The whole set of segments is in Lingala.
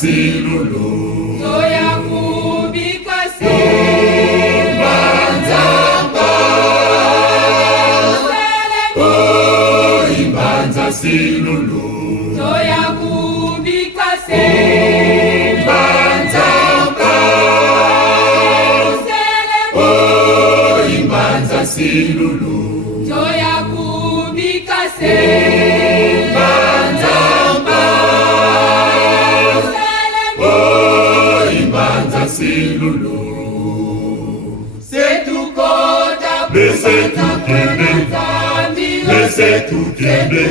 silulu Zoya kubika se Banzamba Imbanza silulu Zoya kubika se Banzamba Imbanza silulu Zoya kubika se silulu C'est tout kota Laissez tout kende Laissez tout kende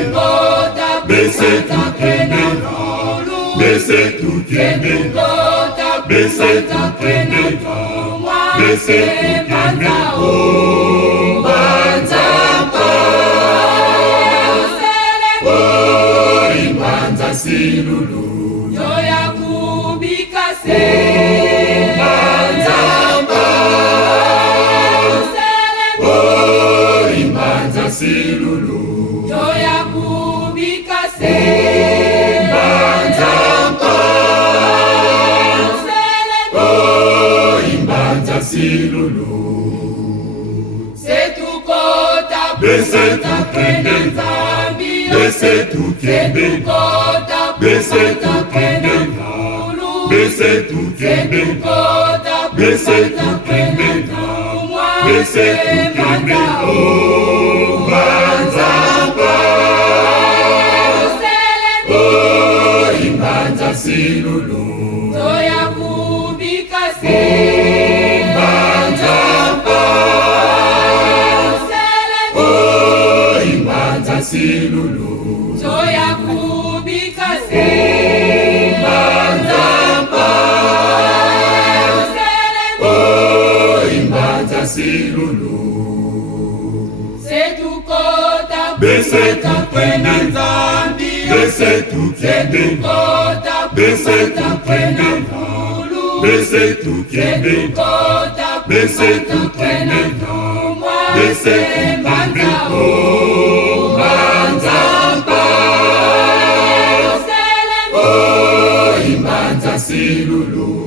Laissez tout kende Laissez tout kende Laissez tout kende Laissez tout kende Oh Banzamba Oh Imbanza silulu Zoya kubika se silulu Zoya kubika se Banzamba Imbanza silulu C'est tout kota Laissez tout kende Laissez tout kende Laissez tout kende Laissez tout kende Laissez tout kende Laissez tout kende Oh Banzamba Oh Imbanza silulu Zoya kubika se Banzamba Oh Imbanza silulu Zoya kubika se Banzamba Oh Imbanza silulu C'est tout kota Laissez tout kende Laissez tout kende Laissez tout kende Laissez tout kende Laissez tout kende Laissez tout kende Oh Banzamba Oh Imbanza silulu